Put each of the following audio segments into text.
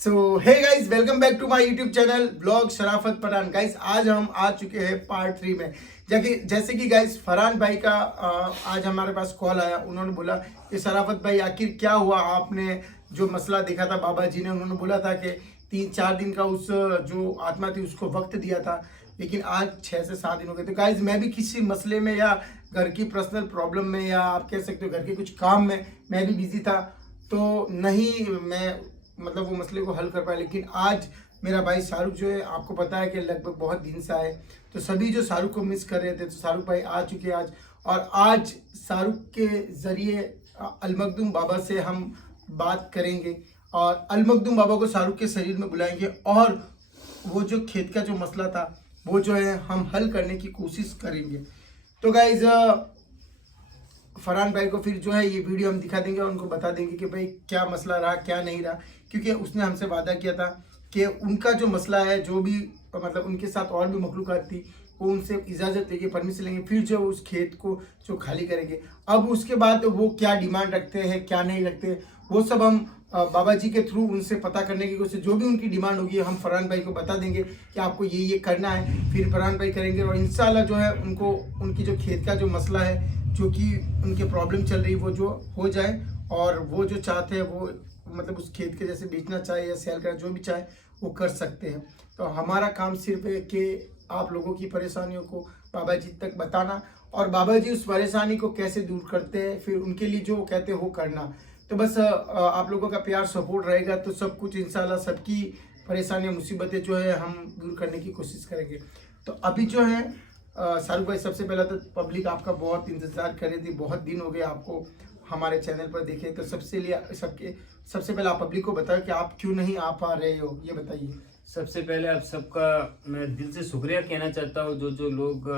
So hey guys, welcome back to my YouTube channel blog Sharafat Pathan. Guys आज हम आ चुके हैं पार्ट 3 में। जैसे कि गाइस फरहान भाई का आज हमारे पास कॉल आया। उन्होंने बोला कि शराफत भाई आखिर क्या हुआ, आपने जो मसला देखा था बाबा जी ने, उन्होंने बोला था कि 3-4 दिन का उस जो आत्मा थी उसको वक्त दिया था, लेकिन आज 6 से 7 दिन हो गए। तो गाइज मैं भी किसी मसले में या घर की पर्सनल प्रॉब्लम में या आप कह सकते हो घर के कुछ काम में मैं भी बिजी था, तो नहीं मैं मतलब वो मसले को हल कर पाया। लेकिन आज मेरा भाई शाहरुख जो है, आपको पता है कि लगभग बहुत दिन से आए, तो सभी जो शाहरुख को मिस कर रहे थे, तो शाहरुख भाई आ चुके हैं आज। और आज शाहरुख के ज़रिए अलमखदूम बाबा से हम बात करेंगे और अलमखदूम बाबा को शाहरुख के शरीर में बुलाएंगे और वो जो खेत का जो मसला था वो जो है हम हल करने की कोशिश करेंगे। तो गाइज फरहान भाई को फिर जो है ये वीडियो हम दिखा देंगे और उनको बता देंगे कि भाई क्या मसला रहा क्या नहीं रहा, क्योंकि उसने हमसे वादा किया था कि उनका जो मसला है, जो भी मतलब उनके साथ और भी मखलूक़ात थी, वो उनसे इजाज़त लेंगे, परमिशन लेंगे, फिर जो उस खेत को जो खाली करेंगे। अब उसके बाद वो क्या डिमांड रखते हैं क्या नहीं रखते, वो सब हम बाबा जी के थ्रू उनसे पता करने की कोशिश, जो भी उनकी डिमांड होगी हम फरहान भाई को बता देंगे कि आपको ये करना है। फिर फरहान भाई करेंगे और इंशाल्लाह जो है उनको उनकी जो खेत का जो मसला है, जो कि उनके प्रॉब्लम चल रही है, वो जो हो जाए और वो जो चाहते हैं वो मतलब उस खेत के जैसे बेचना चाहे या सेल करना, जो भी चाहे वो कर सकते हैं। तो हमारा काम सिर्फ है कि आप लोगों की परेशानियों को बाबा जी तक बताना और बाबा जी उस परेशानी को कैसे दूर करते हैं, फिर उनके लिए जो कहते हैं वो करना। तो बस आप लोगों का प्यार सपोर्ट रहेगा तो सब कुछ इंशाल्लाह, सबकी परेशानियां मुसीबतें जो है हम दूर करने की कोशिश करेंगे। तो अभी जो है शाहरुख भाई, सबसे पहला तो पब्लिक आपका बहुत इंतज़ार कर रही थी, बहुत दिन हो गए आपको हमारे चैनल पर देखे। तो सबसे पहले आप पब्लिक को बताओ कि आप क्यों नहीं आ पा रहे हो, ये बताइए। सबसे पहले आप सबका मैं दिल से शुक्रिया कहना चाहता हूँ, जो लोग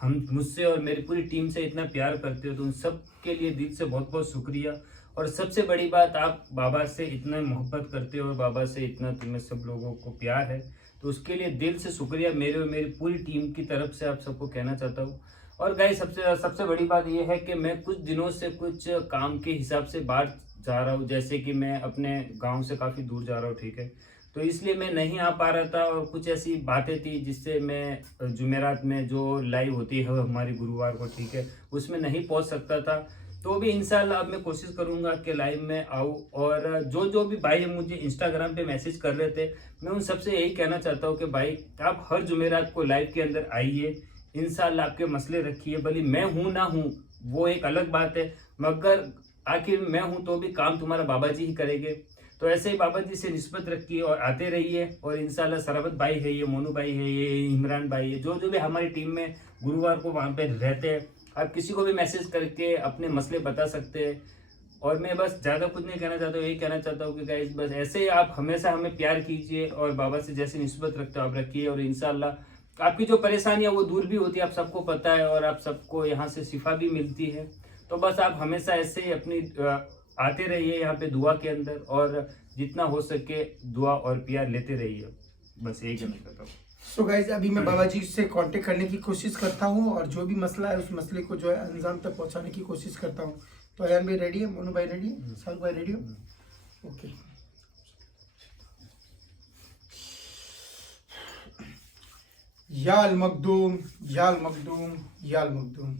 हम मुझसे और मेरी पूरी टीम से इतना प्यार करते हो, तो उन सब के लिए दिल से बहुत बहुत शुक्रिया। और सबसे बड़ी बात, आप बाबा से इतना मोहब्बत करते हो और बाबा से इतना तुम्हें सब लोगों को प्यार है, तो उसके लिए दिल से शुक्रिया मेरे और मेरी पूरी टीम की तरफ से आप सबको कहना चाहता हूँ। और गाइस सबसे बड़ी बात यह है कि मैं कुछ दिनों से कुछ काम के हिसाब से बाहर जा रहा हूँ, जैसे कि मैं अपने गांव से काफ़ी दूर जा रहा हूँ, ठीक है, तो इसलिए मैं नहीं आ पा रहा था। और कुछ ऐसी बातें थी जिससे मैं जुमेरात में जो लाइव होती है हमारी गुरुवार को, ठीक है, उसमें नहीं पहुंच सकता था। तो भी इंशाल्लाह अब मैं कोशिश करूंगा कि लाइव में आऊँ। और जो भी भाई मुझे इंस्टाग्राम पे मैसेज कर रहे थे, मैं उन सबसे यही कहना चाहता हूँ कि भाई आप हर जुमेरात को लाइव के अंदर आइए, इंशाल्लाह आपके मसले रखिए। भले मैं हूँ ना हूँ वो एक अलग बात है, मगर आखिर मैं हूँ तो भी काम तुम्हारा बाबा जी ही करेंगे। तो ऐसे ही बाबा जी से निस्बत रखिए और आते रहिए। और इंशाल्लाह शराफत भाई है, ये मोनू भाई है, ये इमरान भाई है, जो भी हमारी टीम में गुरुवार को वहाँ पे रहते हैं, आप किसी को भी मैसेज करके अपने मसले बता सकते हैं। और मैं बस ज़्यादा कुछ नहीं कहना चाहता हूँ, यही कहना चाहता हूँ कि गाइस बस ऐसे ही आप हमेशा हमें प्यार कीजिए और बाबा से जैसे निस्बत रखते हो आप रखिए। और इंशाल्लाह आपकी जो परेशानियाँ वो दूर भी होती है, आप सबको पता है, और आप सबको यहाँ से शिफा भी मिलती है। तो बस आप हमेशा ऐसे ही अपनी आते रहिए यहाँ पे दुआ के अंदर, और जितना हो सके दुआ और प्यार लेते रहिए। बस यही कहना चाहता हूँ। सो गाइज अभी मैं बाबा जी से कांटेक्ट करने की कोशिश करता हूँ और जो भी मसला है उस मसले को जो है अंजाम तक पहुँचाने की कोशिश करता हूँ। तो अयान भाई रेडी है, मोनू भाई रेडी है, शाहरुख भाई रेडी हो? ओके। या अल मखदूम या अल मखदूम या अल मखदूम।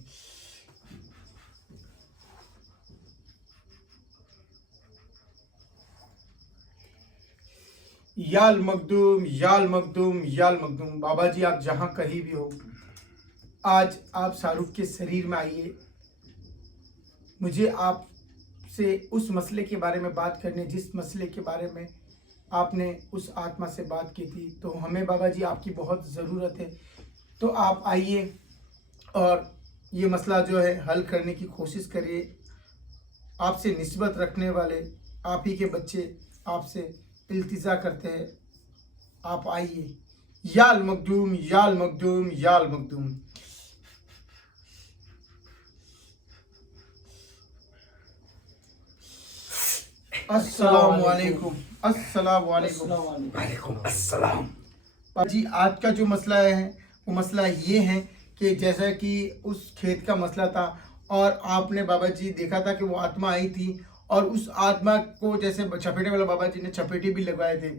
याल मखदूम याल मखदूम याल मखदूम। बाबा जी आप जहाँ कहीं भी हो, आज आप शाहरुख के शरीर में आइए। मुझे आपसे उस मसले के बारे में बात करने, जिस मसले के बारे में आपने उस आत्मा से बात की थी, तो हमें बाबा जी आपकी बहुत ज़रूरत है। तो आप आइए और ये मसला जो है हल करने की कोशिश करिए। आपसे निस्बत रखने वाले आप ही के बच्चे आपसे इल्तिजा करते हैं, आप आइए। याल मखदूम याल मखदूम याल मखदूम। अस्सलाम वालेकुम अस्सलाम वालेकुम वालेकुम अस्सलाम। जी आज का जो मसला है वो मसला ये है कि जैसा कि उस खेत का मसला था और आपने बाबा जी देखा था कि वो आत्मा आई थी और उस आत्मा को जैसे चपेटे वाला बाबा जी ने चपेटे भी लगवाए थे।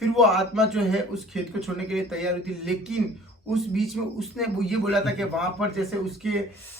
फिर वो आत्मा जो है उस खेत को छोड़ने के लिए तैयार हुई थी, लेकिन उस बीच में उसने वो ये बोला था कि वहाँ पर जैसे उसके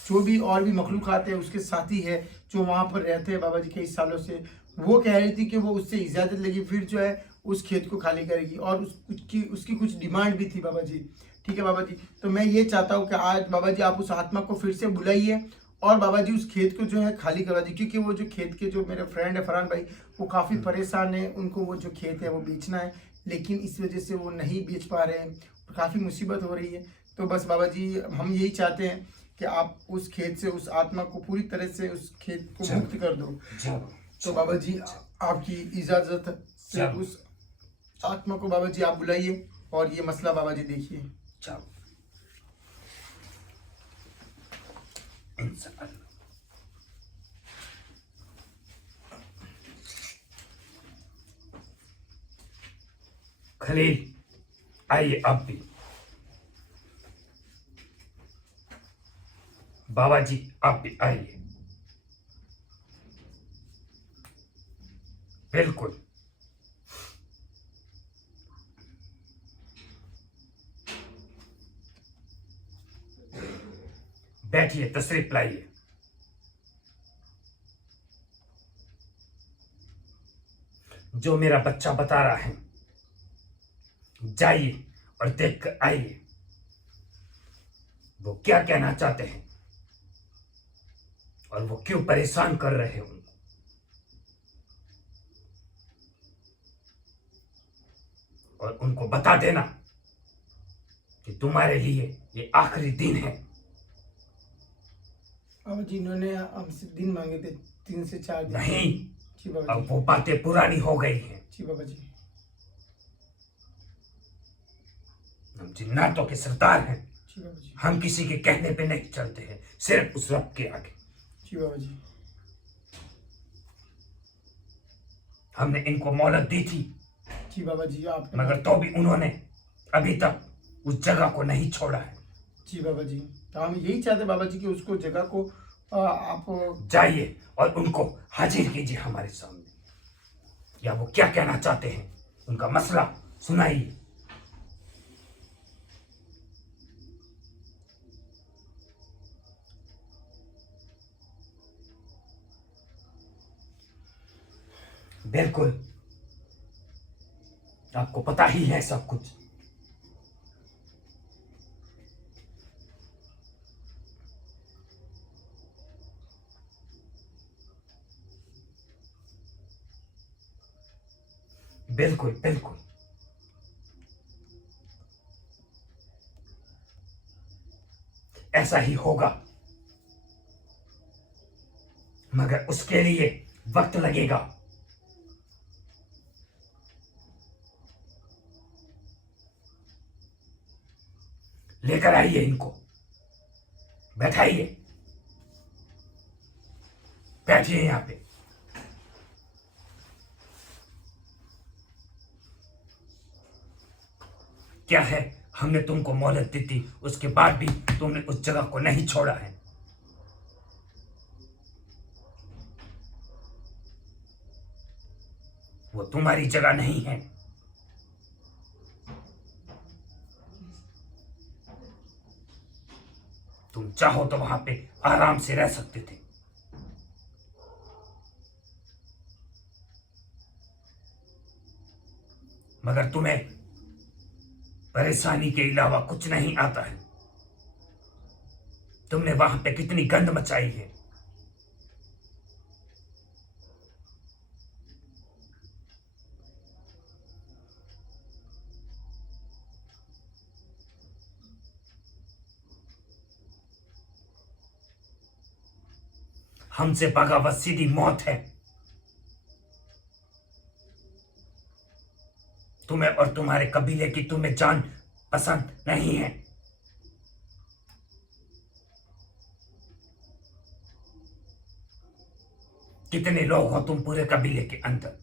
जो भी और भी मखलूक़ात है, उसके साथी है जो वहाँ पर रहते हैं बाबा जी कई सालों से, वो कह रही थी कि वो उससे इजाज़त लेगी, फिर जो है उस खेत को खाली करेगी और उसकी कुछ डिमांड भी थी बाबा जी। ठीक है बाबा जी, तो मैं ये चाहता हूँ कि आज बाबा जी आप उस आत्मा को फिर से बुलाइए और बाबा जी उस खेत को जो है खाली करवा दी, क्योंकि वो जो खेत के जो मेरे फ्रेंड है फरहान भाई, वो काफ़ी परेशान है, उनको वो जो खेत है वो बेचना है, लेकिन इस वजह से वो नहीं बेच पा रहे हैं, काफ़ी मुसीबत हो रही है। तो बस बाबा जी हम यही चाहते हैं कि आप उस खेत से उस आत्मा को पूरी तरह से उस खेत को मुक्त कर दो। तो बाबा जी आपकी इजाज़त से उस आत्मा को बाबा जी आप बुलाइए और ये मसला बाबा जी देखिए। चलो खलील आइए आप भी। बाबा जी आप भी आइए। बिल्कुल बैठिए, तशरीफ लाइए। जो मेरा बच्चा बता रहा है जाइए और देख कर आइए वो क्या कहना चाहते हैं और वो क्यों परेशान कर रहे हैं उनको। और उनको बता देना कि तुम्हारे लिए ये आखिरी दिन है। बाबा जी इन्होंने हमसे दिन मांगे थे 3 से 4 दिन। नहीं, जी बाबा अब जी। वो बातें पुरानी हो गई हैं। जी बाबा जी। हम जिन्नातों के सरदार हैं। जी बाबा जी। हम किसी के कहने पे नहीं चलते हैं, सिर्फ उस रब के आगे। जी बाबा जी। हमने इनको मोहलत दी थी, जी बाबा जी आप मगर तो भी उन्होंने अभी तक उस जगह को नहीं छोड़ा है। जी बाबा जी, तो हम यही चाहते बाबा जी कि उसको जगह को आप जाइए और उनको हाजिर कीजिए हमारे सामने, या वो क्या कहना चाहते हैं उनका मसला सुनाइए। बिल्कुल, आपको पता ही है सब कुछ। बिल्कुल बिल्कुल, ऐसा ही होगा, मगर उसके लिए वक्त लगेगा। लेकर आइए इनको, बैठाइए, बैठिए यहां पे। क्या है, हमने तुमको मोहलत दी थी, उसके बाद भी तुमने उस जगह को नहीं छोड़ा है। वो तुम्हारी जगह नहीं है। तुम चाहो तो वहां पे आराम से रह सकते थे, मगर तुम्हें परेशानी के अलावा कुछ नहीं आता है। तुमने वहां पे कितनी गंद मचाई है। हमसे बगावत सीधी मौत है। तुम्हें और तुम्हारे कबीले की तुम्हें जान पसंद नहीं है। कितने लोग हो तुम पूरे कबीले के अंदर?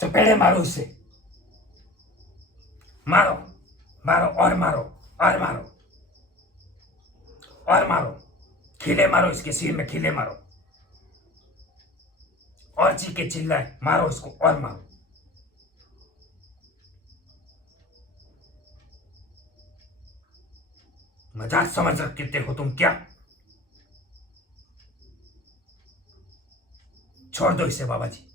चपेड़े मारो इसे। मारो, मारो और मारो और मारो और मारो, खिले मारो, इसके सिर में खिले मारो और चीखे चिल्लाए, मारो इसको और मारो। मजाक समझ रखते हो तुम क्या? छोड़ दो इसे बाबा जी।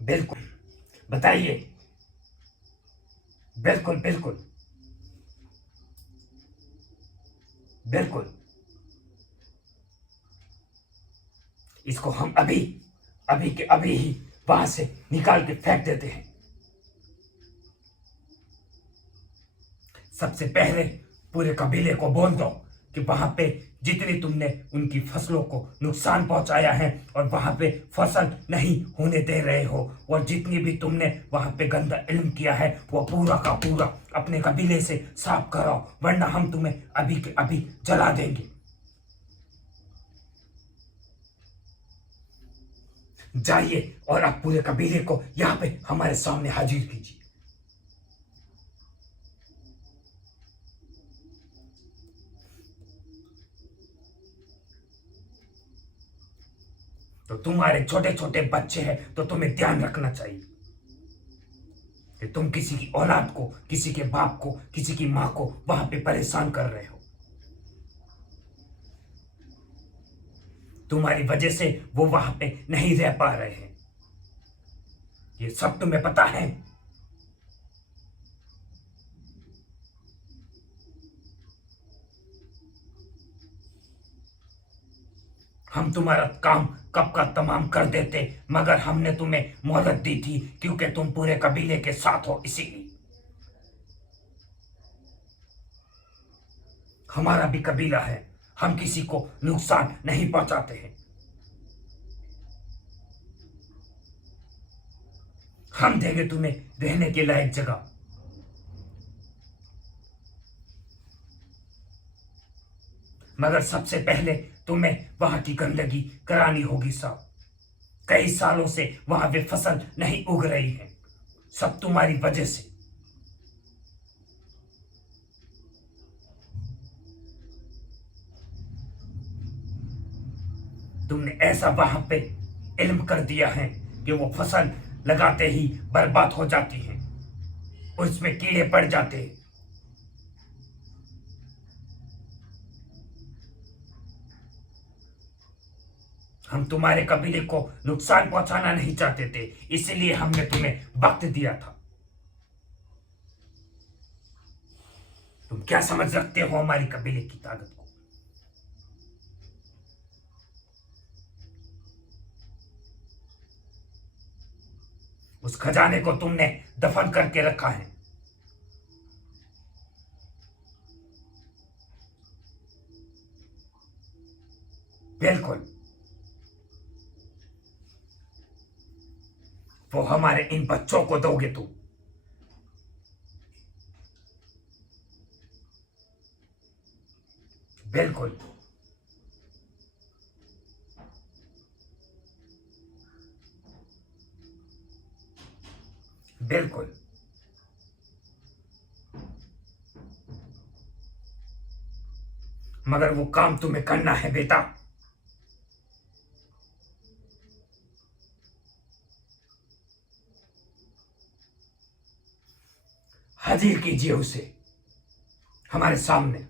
बिल्कुल, बताइए। बिल्कुल बिल्कुल बिल्कुल, इसको हम अभी अभी के अभी ही वहां से निकाल के फेंक देते हैं। सबसे पहले पूरे कबीले को बोल दो कि वहां पे जितनी तुमने उनकी फसलों को नुकसान पहुंचाया है और वहां पे फसल नहीं होने दे रहे हो, और जितनी भी तुमने वहां पे गंदा इल्म किया है वो पूरा का पूरा अपने कबीले से साफ कराओ, वरना हम तुम्हें अभी के अभी जला देंगे। जाइए और आप पूरे कबीले को यहाँ पे हमारे सामने हाजिर कीजिए। तो तुम्हारे छोटे छोटे बच्चे हैं तो तुम्हें ध्यान रखना चाहिए कि तुम किसी की औलाद को, किसी के बाप को, किसी की मां को वहां पे परेशान कर रहे हो। तुम्हारी वजह से वो वहां पे नहीं रह पा रहे हैं, ये सब तुम्हें पता है। हम तुम्हारा काम कब का तमाम कर देते, मगर हमने तुम्हें मोहलत दी थी क्योंकि तुम पूरे कबीले के साथ हो, इसीलिए। हमारा भी कबीला है, हम किसी को नुकसान नहीं पहुंचाते हैं। हम देंगे तुम्हें रहने के लायक जगह। मगर सबसे पहले तुम्हें वहां की गंदगी करानी होगी साहब। कई सालों से वहां पे फसल नहीं उग रही है, सब तुम्हारी वजह से। तुमने ऐसा वहां पे इल्म कर दिया है कि वो फसल लगाते ही बर्बाद हो जाती है, उसमें कीड़े पड़ जाते हैं। हम तुम्हारे कबीले को नुकसान पहुंचाना नहीं चाहते थे, इसलिए हमने तुम्हें वक्त दिया था। तुम क्या समझ रखते हो हमारी कबीले की ताकत को? उस खजाने को तुमने दफन करके रखा है। बिल्कुल, वो हमारे इन बच्चों को दोगे तुम। बिल्कुल बिल्कुल, मगर वो काम तुम्हें करना है बेटा। हाजिर कीजिए उसे हमारे सामने।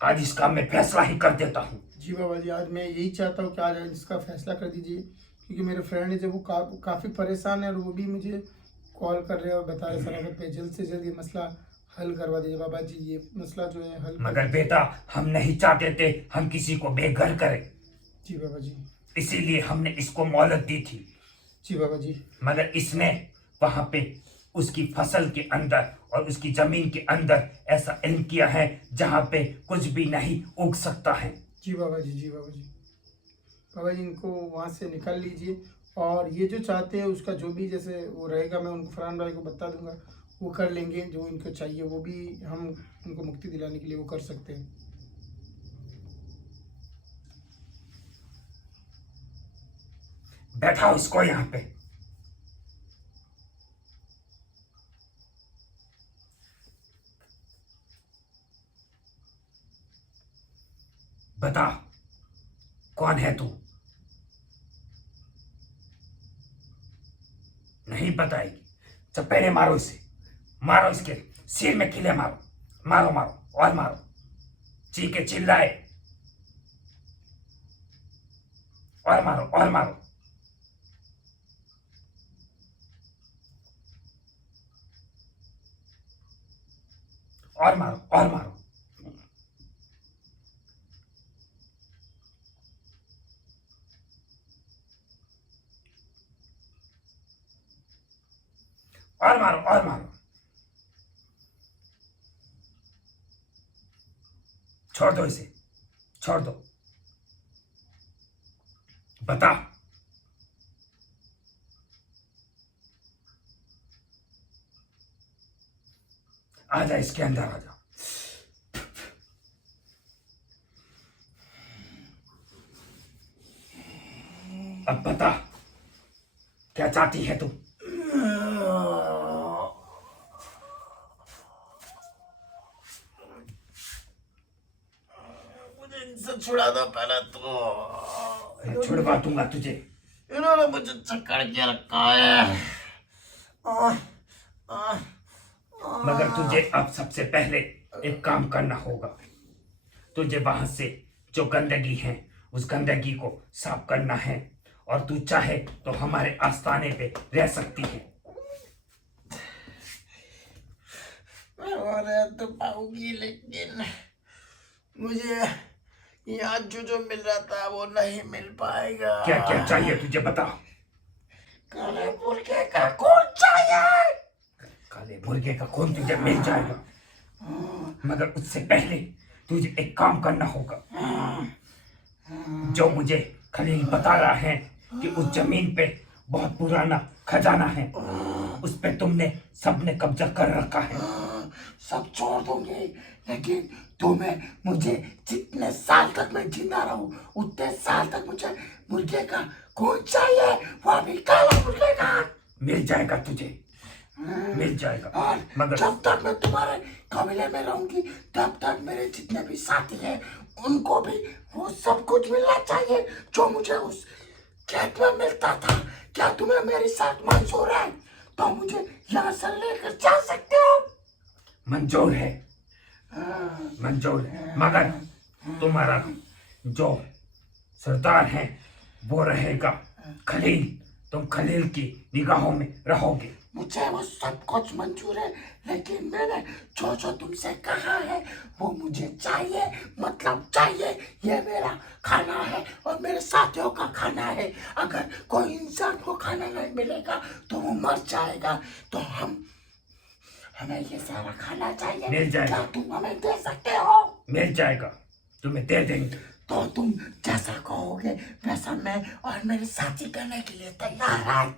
आज इसका मैं फैसला ही कर देता हूं। जी बाबा जी, आज मैं यही चाहता हूँ कि आज इसका फैसला कर दीजिए, क्योंकि मेरे फ्रेंड है जब वो काफ़ी परेशान है और वो भी मुझे कॉल कर रहे हैं और बता रहे सर अगर पे जल्द से जल्द ये मसला हल करवा दीजिए बाबा जी, ये मसला जो है हल मगर बेटा हम नहीं चाहते थे हम किसी को बेघर करें, जी बाबा जी। इसीलिए हमने इसको मोहलत दी थी। जी बाबा जी। मगर इसने वहां पे उसकी फसल के अंदर और उसकी जमीन के अंदर ऐसा इल्म किया है जहां पे कुछ भी नहीं उग सकता है। जी बाबा जी। जी बाबा जी। बाबा जी इनको वहाँ से निकाल लीजिए और ये जो चाहते हैं उसका जो भी जैसे वो रहेगा मैं उनको फरहान भाई को बता दूंगा, वो कर लेंगे। जो इनको चाहिए वो भी हम उनको मुक्ति दिलाने के लिए वो कर सकते हैं। बैठाओ इसको यहाँ पे। बता कौन है तू? नहीं बताएगी? चपेड़े मारो इसे, मारो इसके सिर में किले मारो, मारो मारो और मारो, चीखे चिल्लाए और मारो और मारो। और मारो और मारो। और मारो और मारो। छोड़ दो इसे, छोड़ दो। बता। आजा इसके अंदर आजा। अब बता क्या चाहती है तू? इनसे छुड़ा दो पहले तो। छुड़वा दूंगा तुझे। इन्होंने मुझे जकड़ के रखा है। मगर तुझे अब सबसे पहले एक काम करना होगा। तुझे वहां से जो गंदगी है उस गंदगी को साफ करना है, और तू चाहे तो हमारे आस्थाने पे रह सकती है। मैं रह तो पाऊंगी, लेकिन मुझे यहाँ जो मिल रहा था वो नहीं मिल पाएगा। क्या क्या चाहिए तुझे बता। काले मुर्गे का खून चाहिए। काले मुर्गे का खून तुझे मिल जाएगा, मगर उससे पहले तुझे एक काम करना होगा। जो मुझे खलील बता रहा है कि उस जमीन पे बहुत पुराना खजाना है, उस पे तुमने सबने कब्जा कर रखा है। सब छोड़ दूंगी, लेकिन तुम्हें मुझे जितने साल तक मैं जिंदा रहूं उतने साल तक मुझे मुर्गे का खून चाहिए, वो भी काला मुर्गे का। मिल जाएगा तुझे, मिल जाएगा। और मगर जब तक मैं तुम्हारे कबीले में रहूंगी तब तक मेरे जितने भी साथी हैं उनको भी वो सब कुछ मिलना चाहिए जो मुझे उस खेत में मिलता था। क्या तुम्हें मेरे साथ मंजूर है? तो मुझे यहाँ से लेकर जा सकते हो। मंजूर है, मंजूर है, मगर तुम्हारा जो सरदार है वो रहेगा खलील। तुम खलील की निगाहों में रहोगे। मुझे वो सब कुछ मंजूर है, लेकिन मैंने जो जो तुमसे कहा है वो मुझे चाहिए, मतलब चाहिए। ये मेरा खाना है और मेरे साथियों का खाना है। अगर कोई इंसान को खाना नहीं मिलेगा तो वो मर जाएगा। तो हमें ये सारा खाना चाहिए। मिल जाएगा। क्या तुम हमें दे सकते हो? मिल जाएगा, तुम्हें दे देंगे। तो तुम जैसा कहोगे वैसा मैं और मेरे साथी करने के लिए तैयार है।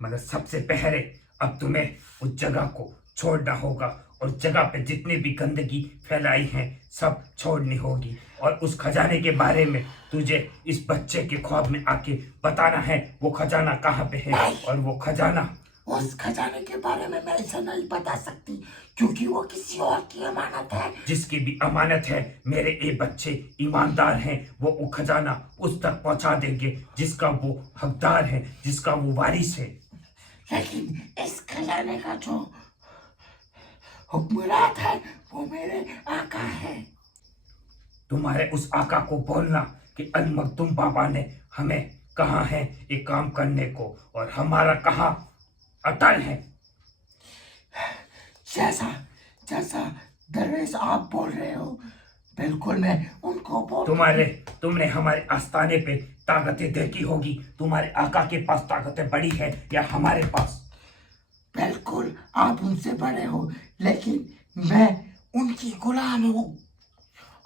मगर सबसे पहले अब तुम्हें उस जगह को छोड़ना होगा, और जगह पे जितनी भी गंदगी फैलाई है सब छोड़नी होगी। और उस खजाने के बारे में तुझे इस बच्चे के ख्वाब में आके बताना है वो खजाना कहाँ पे है। और वो खजाना, उस खजाने के बारे में मैं इसे नहीं बता सकती क्योंकि वो किसी और की अमानत है। जिसकी भी अमानत है, मेरे ये बच्चे ईमानदार हैं, वो खजाना उस तक पहुंचा देंगे जिसका वो हकदार है, जिसका वो वारिस है। लेकिन इस खजाने का जो हुक्मरान है वो मेरे आका है। तुम्हारे उस आका को बोलना कि अल मखदूम बाबा ने हमें कहा है ये काम करने को, और हमारा कहाँ अटल है। जैसा जैसा दरवेश आप बोल रहे हो बिल्कुल मैं उनको बोल। तुमने हमारे आस्थाने पे ताकतें देखी होगी। तुम्हारे आका के पास ताकतें बड़ी है या हमारे पास? बिल्कुल आप उनसे बड़े हो, लेकिन मैं उनकी गुलाम हूँ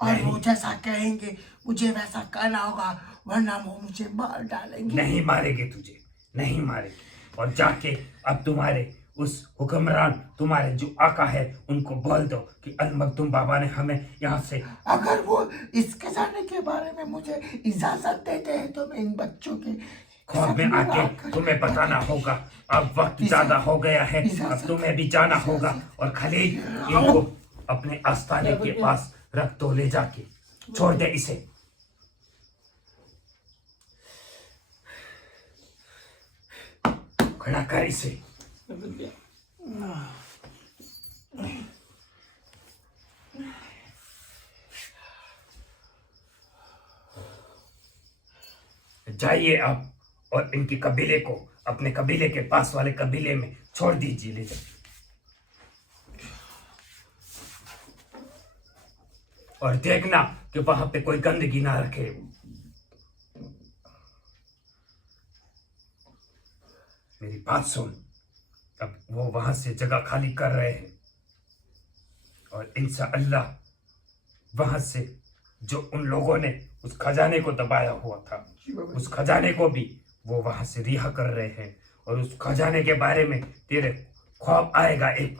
और वो जैसा कहेंगे मुझे वैसा करना होगा, वरना वो मुझे मार डालेंगे। नहीं मारेंगे तुझे, नहीं मारेगी। और जाके अब तुम्हारे उस हुक्मरान, तुम्हारे जो आका है, उनको बोल दो कि अल मखदूम बाबा ने हमें यहाँ से, अगर वो इस खजाने के बारे में मुझे इजाजत देते हैं तो मैं इन बच्चों के ख्वाब में आके तुम्हें बताना होगा। अब वक्त ज्यादा हो गया है, अब तुम्हें भी जाना होगा। और खलील, इनको अपने आस्थाने के पास रख दो, ले जाके छोड़ दे इसे। खड़ा कर इसे। जाइए आप और इनके कबीले को अपने कबीले के पास वाले कबीले में छोड़ दीजिए, ले जाइए। और देखना कि वहां पे कोई गंदगी ना रखे। मेरी बात सुन, अब वो वहां से जगह खाली कर रहे हैं और इंशाअल्लाह वहां से जो उन लोगों ने उस खजाने को दबाया हुआ था, उस खजाने को भी वो वहां से रिहा कर रहे हैं। और उस खजाने के बारे में तेरे ख्वाब आएगा एक,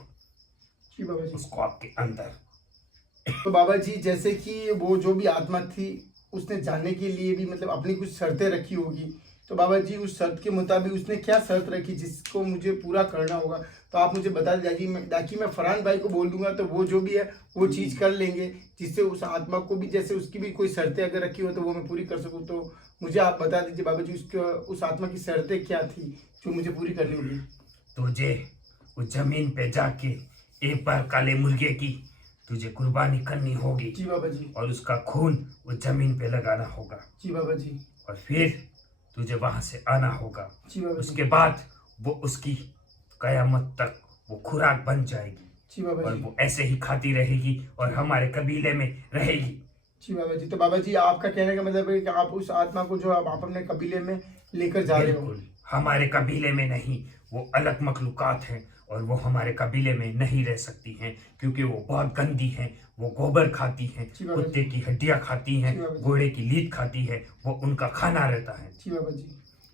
उस ख्वाब के अंदर। तो बाबा जी, जैसे कि वो जो भी आत्मा थी उसने जाने के लिए भी मतलब अपनी कुछ शर्तें रखी होगी, तो बाबा जी उस शर्त के मुताबिक उसने क्या शर्त रखी जिसको मुझे पूरा करना होगा, तो आप मुझे बता दीजिए ताकि मैं फरहान भाई को बोल दूंगा तो वो जो भी है वो चीज़ कर लेंगे, जिससे उस आत्मा को भी जैसे उसकी भी कोई शर्तें अगर रखी हो तो वो मैं पूरी कर सकूँ। तो मुझे आप बता दीजिए बाबा जी उस आत्मा की शर्तें क्या थी जो मुझे पूरी करनी होगी। तुझे उस जमीन पे जाके एक बार काले मुर्गे की तुझे कुर्बानी करनी होगी। जी बाबा जी। और उसका खून उस जमीन पे लगाना होगा। जी बाबा जी। और फिर तुझे वहां से आना होगा। जी बाबा जी। उसके बाद वो उसकी कयामत तक वो खुराक बन जाएगी। जी बाबा जी। और वो ऐसे ही खाती रहेगी और हमारे कबीले में रहेगी। जी बाबा जी। तो बाबा जी आपका कहने का मतलब है कि आप उस आत्मा को जो आप अपने कबीले में लेकर जा रहे हो। बिल्कुल, हमारे कबीले में नहीं, वो अलग मखलूकात हैं और वो हमारे कबीले में नहीं रह सकती हैं क्योंकि वो बहुत गंदी हैं। वो गोबर खाती हैं, कुत्ते की हड्डियां खाती हैं, घोड़े की लीद खाती है, वो उनका खाना रहता है। जी बाबा जी।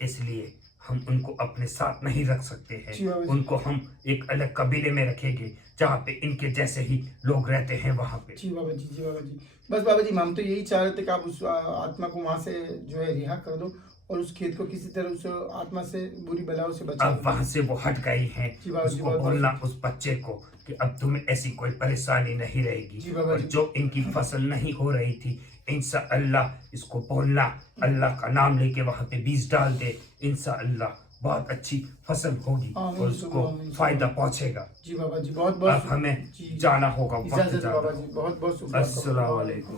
इसलिए हम उनको अपने साथ नहीं रख सकते जी हैं। बाबा जी। उनको हम एक अलग कबीले में रखेंगे जहाँ पे इनके जैसे ही लोग रहते हैं वहाँ पे। जी बाबा जी। जी बाबा जी। बस बाबा जी हम तो यही चाह रहे थे कि आप उस आत्मा को वहाँ से जो है रिहा कर दो और उस खेत को किसी तरह उस आत्मा से बुरी बलाओं से बचा। अब वहां से वो हट गई है। जी बाबा जी। उसको बोलना उस बच्चे को कि अब तुम्हें ऐसी कोई परेशानी नहीं रहेगी। जी बाबा और जी। जो इनकी फसल नहीं हो रही थी, इंशाअल्लाह इसको बोलना अल्लाह का नाम लेके वहां पे बीज डाल दे, इंशाअल्लाह बहुत अच्छी फसल होगी और उसको फायदा पहुंचेगा। जी बाबा जी। बहुत बहुत अब हमें जाना होगा। इजाजत बाबा जी। बहुत बहुत शुक्रिया। अस्सलाम वालेकुम।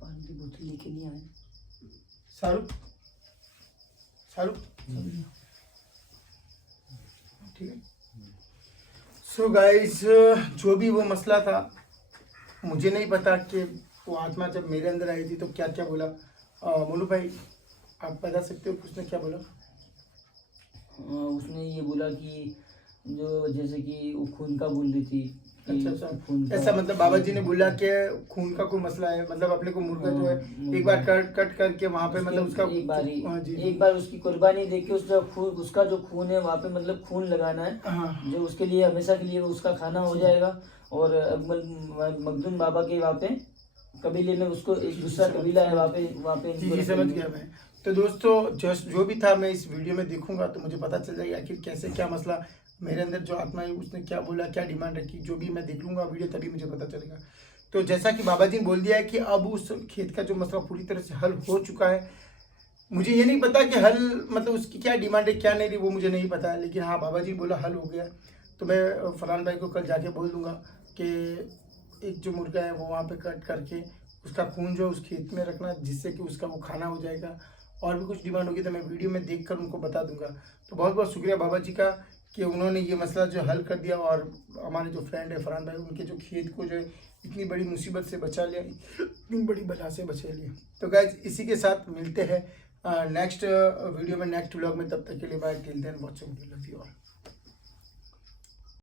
पानी की बोतल लेके नहीं आए। शाहरुख शाहरुख ठीक है। सो गाइस, जो भी वो मसला था, मुझे नहीं पता कि वो आत्मा जब मेरे अंदर आई थी तो क्या क्या बोला। मोनू भाई आप बता सकते हो उसने क्या बोला? उसने ये बोला कि जो जैसे कि वो खून का बोल रही थी। अच्छा अच्छा, ऐसा मतलब बाबा जी ने बोला कि खून का कोई मसला है, मतलब अपने को मुर्गा जो है एक बार कट करके वहाँ पे मतलब उसका एक बार उसकी कुर्बानी देके उसका जो खून है वहाँ पे मतलब खून लगाना है, जो उसके लिए हमेशा के लिए उसका खाना हो जाएगा। और मखदूम बाबा के वहाँ पे कबीले में उसको एक दूसरा कबीला है वहाँ पे जी समझ गया मैं। तो दोस्तों जो भी था मैं इस वीडियो में देखूंगा तो मुझे पता चल जाएगा आखिर कैसे क्या मसला मेरे अंदर जो आत्मा है उसने क्या बोला, क्या डिमांड रखी, जो भी मैं देख लूंगा वीडियो तभी मुझे पता चलेगा। तो जैसा कि बाबा जी ने बोल दिया है कि अब उस खेत का जो मसला पूरी तरह से हल हो चुका है। मुझे ये नहीं पता कि हल मतलब उसकी क्या डिमांड है क्या नहीं रही, वो मुझे नहीं पता है, लेकिन हाँ बाबा जी बोला हल हो गया। तो मैं फरहान भाई को कल जाके बोल दूंगा कि एक जो मुर्गा है वो वहाँ पे कट करके उसका खून जो उस खेत में रखना, जिससे कि उसका वो खाना हो जाएगा। और भी कुछ डिमांड होगी तो मैं वीडियो में देख कर उनको बता दूंगा। तो बहुत बहुत शुक्रिया बाबा जी का कि उन्होंने ये मसला जो हल कर दिया और हमारे जो फ्रेंड है फरहान भाई उनके जो खेत को जो है इतनी बड़ी मुसीबत से बचा लिया, इतनी बड़ी बला से बचा लिया। तो गाइज इसी के साथ मिलते हैं नेक्स्ट वीडियो में, नेक्स्ट व्लॉग में। तब तक के लिए bye, till then watching, love you all.